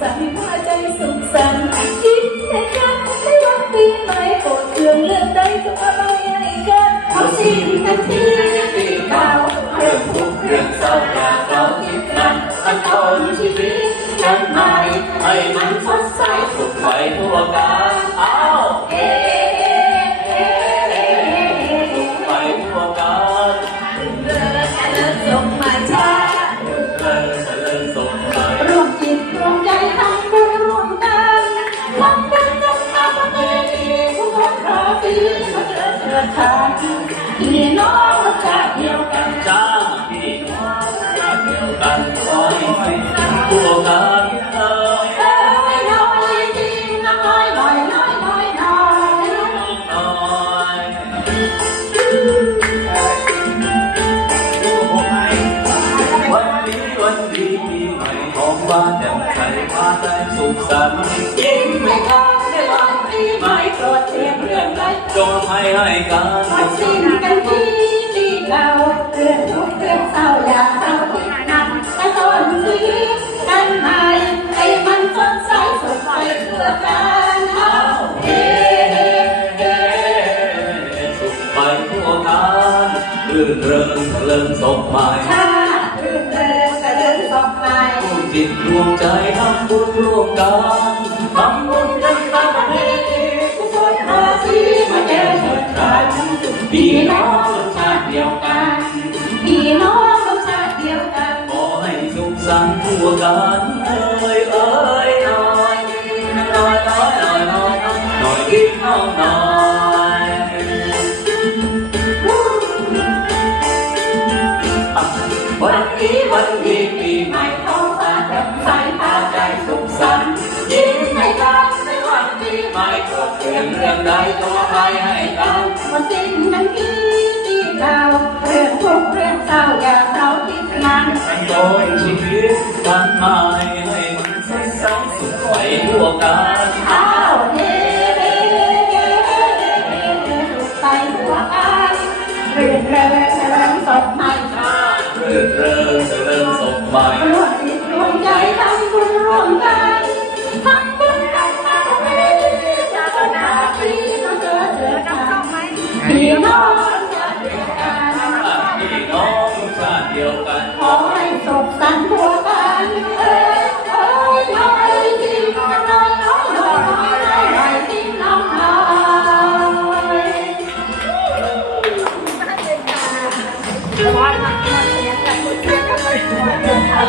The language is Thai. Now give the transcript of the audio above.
สันหั คนราตรีมาเจอเจอทางพี่น้องมาจากเดียวกันจ้าพี่น้องรักเดียวกันขอให้สิ่งทั่วกันเอ่ยเอ้ยน้อยจริงน้อยน้อยน้อยน้อยน้อยน้อยวันนี้วันดีปีใหม่ของบ้านแจ่มใสพาใจสุขสันต์ยิ้มให้กันใจงให้ให้กันวัดสิ้นกันที่ที่เก่าเรื่องทุกข์เรื่องเศร้าอย่าเศร้าที่นั่นแต่ต้นชีวิตกันใหม่ให้มันสดใสสดใสเพื่อกันเอาเอ๊ะเอ๊ะสุขไปทั่วกันรื่นเริงเลิงสดใหม่รื่องเดินก็เดินต่อไปร่วมจิตรวมใจทำบุญร่วมกันทำ พี่น้องรสชาติเดียวกันพี่น้องรสชาติเดียวกันขอให้สุขสันต์ทั่วกันเอ้ยเอ้ยน้อยน้อยน้อยน้อยน้อยน้อยน้อยกินน้องน้อยอะวันนี้วันดีปีใหม่ท้องฟ้าแจ่มใสพาใจสุขสันต์ยิ้มให้กันในวันปีใหม่เกิดเรื่องเรื่องใดก็ให้ให้กันวันสิ้น องเศร้าอย่าเศร้าคิดนั้นโดยชีวิตกันใหม่ให้มันสดใสสุขไปทั่วกัน สวัสดีค่ะ